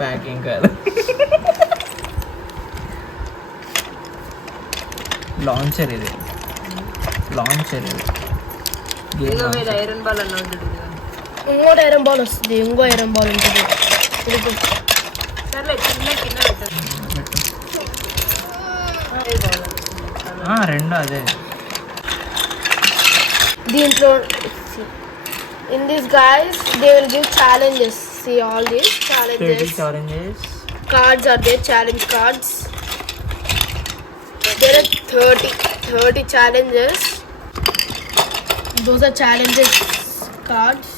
ప్యాకింగ్ కాదు, లాంచర్ ఇది. లాంచర్ ఇది. ఐరన్ బాల్ అన్న ఉంటుంది. ఇంకోటి ఐరన్ బాల్ వస్తుంది, ఇంకో ఐరన్ బాల్ ఉంటుంది. సర్లే చిన్న చిన్న రెండు అదే. దీంట్లో in this guys they will give challenges. See all these challenges. Cards are there, challenge cards. There are 30 challenges. Those are challenges cards.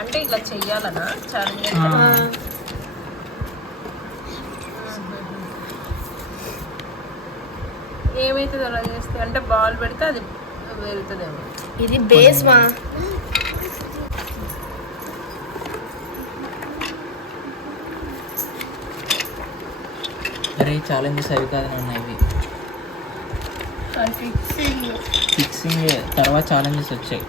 అంటే ఇట్లా చెయ్యాలనా ఛాలెంజ్? ఏమైతుంది అలా చేస్తే? అంటే బాల్ పెడితే అది వెళ్తుందేమో. ఇది బేస్ మా అరే ఛాలెంజెస్ అవి కాదు నాన్న, ఇవి ఫిక్సింగ్. తర్వాత ఛాలెంజెస్ వచ్చాయి.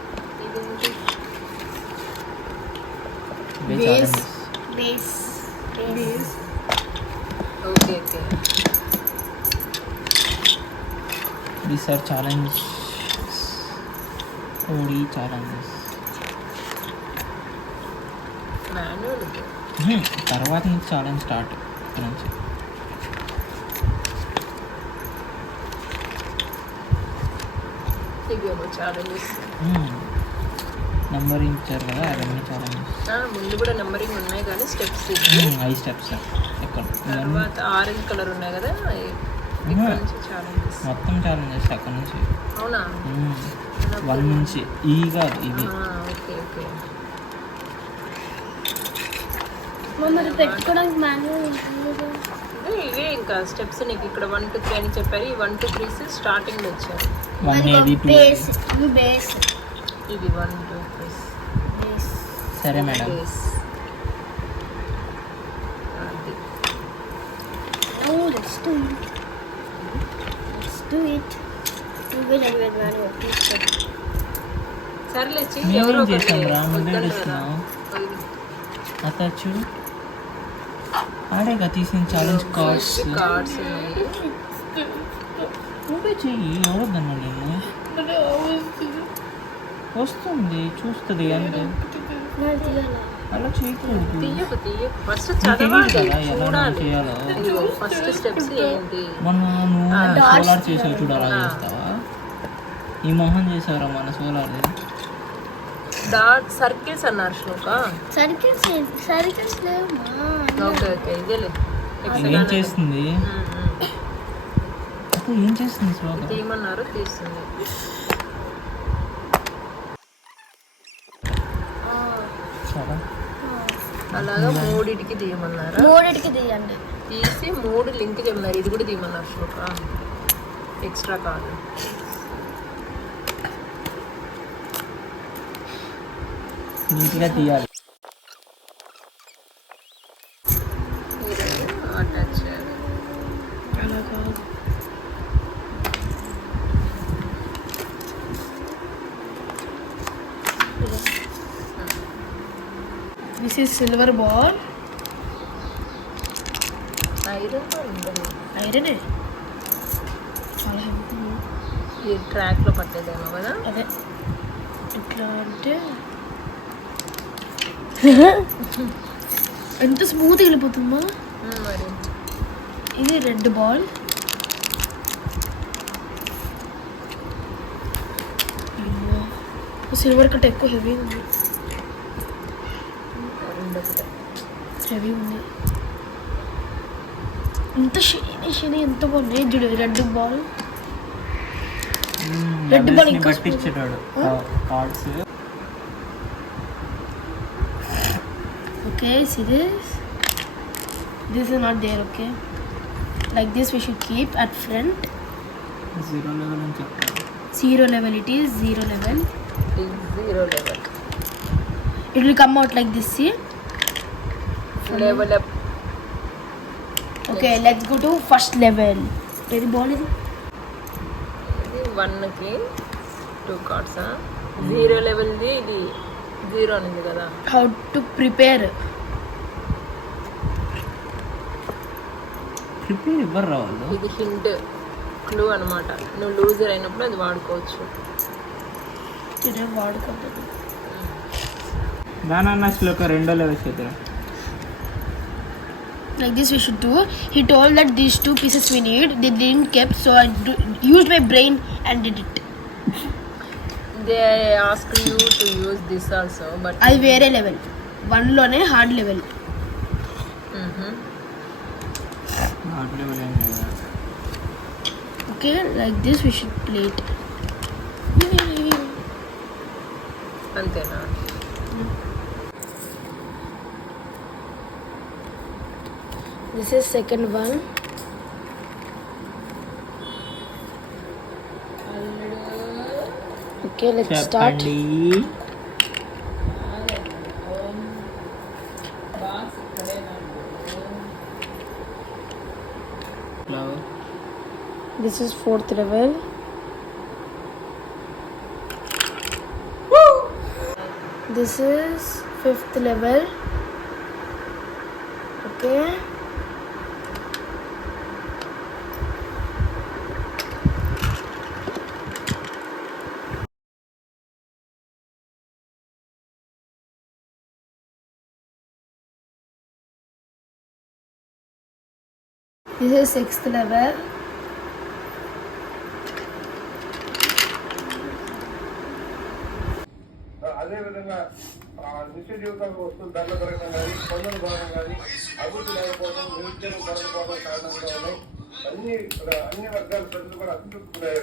Base. Okay okay. These are challenges. OD challenges. Manual. తర్వాత నుంచి ఛాలెంజ్ స్టార్ట్ ఇక్కడ నుంచి. ఇవేమో ఛాలెంజెస్. నెంబరింగ్ ఇచ్చారు కదా, అవన్నీ ఛాలెంజెస్. ముందు కూడా నెంబరింగ్ ఉన్నాయి కానీ స్టెప్స్ 5 స్టెప్స్. ఎక్కడ తర్వాత ఆరెంజ్ కలర్ ఉన్నాయి కదా, ఇక్కడ నుంచి ఛాలెంజెస్. మొత్తం ఛాలెంజెస్ అక్కడ నుంచి. అవునా? 1 నుంచి ఈ కాదు ఇది. Okay okay. మరి పెట్టుకోవడానికి మాన్యువల్ ఉంటుంది. ఇవే ఇంకా స్టెప్స్ నీకు ఇక్కడ 1 2 3 అని చెప్పారు. ఈ 1 2 3 స్టార్టింగ్ వచ్చారు. 1 ఏది 2 బేస్. ఇది బేస్. ఇది 1 2 బేస్. సరే మేడం. అది Oh, let's do it. Let's do it. You will anyway manual. సర్లే ఎవరో చేస్తాం రా, ముందే ఇస్తున్నావు. అత చూడు ఆడేగా తీసిన ఛాలెంజ్ కార్డ్స్. నువ్వే చెయ్యి, ఎవరొద్దన్నా నేను. వస్తుంది, చూస్తుంది అంతే. అలా చేయకూడదు. ఫస్ట్ చేయాలో. ఫస్ట్ స్టెప్స్ ఏంటి? మొన్న నువ్వు సోలార్ చేసావు చూడు, అలా చేస్తావా? ఈ మొహం చేసావురా మన సోలార్. డాట్ సర్కిల్స్ అన్నారు శ్లోక. సర్కిల్స్ లేవా? Okay okay. ఇదేలే ఏం చేస్తుంది అప్పుడు, ఏం చేస్తుంది శ్లోక? తీయమన్నారు, తీస్తుంది. అలాగా 3టికి తీయమన్నారు. 3టికి తీయండి. తీసి 3 లింక్ చేయమన్నారు. ఇది కూడా తీయమన్నారు శ్లోక. Extra card. నీట్గా తీయాలి. అటాచ్ చేయాలి. అలా కాదు. This is silver ball. Iron ఉంటుంది. ఐరనే చాలా హెవీ. ఈ ట్రాక్లో పట్టేదేమో కదా. అదే ఇట్లా అంటే ఎంత స్మూత్గా వెళ్ళిపోతుందా మరి. ఇది రెడ్ బాల్. సిల్వర్ కంటే ఎక్కువ హెవీ ఉంది. హెవీ ఉంది. ఇంత షైనీ ఎంత బాగున్నాయి చూడు. Red ball. రెడ్ బాల్ ఇంకా పట్టించాడు cards. Okay, see this? This is not there, okay? Like this we should keep at front. 0 level అని చెప్తారు. 0 level it is, 0 level. 0 level. It will come out like this, see? Level up. Okay, let's go to first level. Where the ball is? ఇది 1కి 2 cards. 0 levelది ఇది 0 ఉంది కదా. How to prepare? Prepare ఇవ్వరు రా వాళ్ళు. ఇది హింట్ క్లూ అనమాట. నువ్వు లూజర్ అయినప్పుడు అది వాడుకోవచ్చు. ఇదే వాడుకోలేదు. దాని అసలు ఒక 2 లెవెల్స్ అవుతారా. Like this we should do. He told that these 2 pieces we need. They didn't kept, so I used my brain and did it. They ask you to use this also but అది వేరే లెవెల్, 1 లోనే hard level. Hard level ఏం లేదా. Okay, like this we should play it. అంతేనా? This is second one. Okay, let's start. చెప్పండి. Flower. This is 4th level. This is 5th level. Okay. This is 6th level. అదేవిధంగా నిత్య జీవితాలకు వస్తువులు ధరల పెరగడం కానీ పన్నుల భాగం కానీ అభివృద్ధి లేకపోవడం నిరుద్యోగం పెరగకపోవడం కారణంగా ఉన్నాయి. అన్ని వర్గాల ప్రజలు కూడా అభివృద్ధి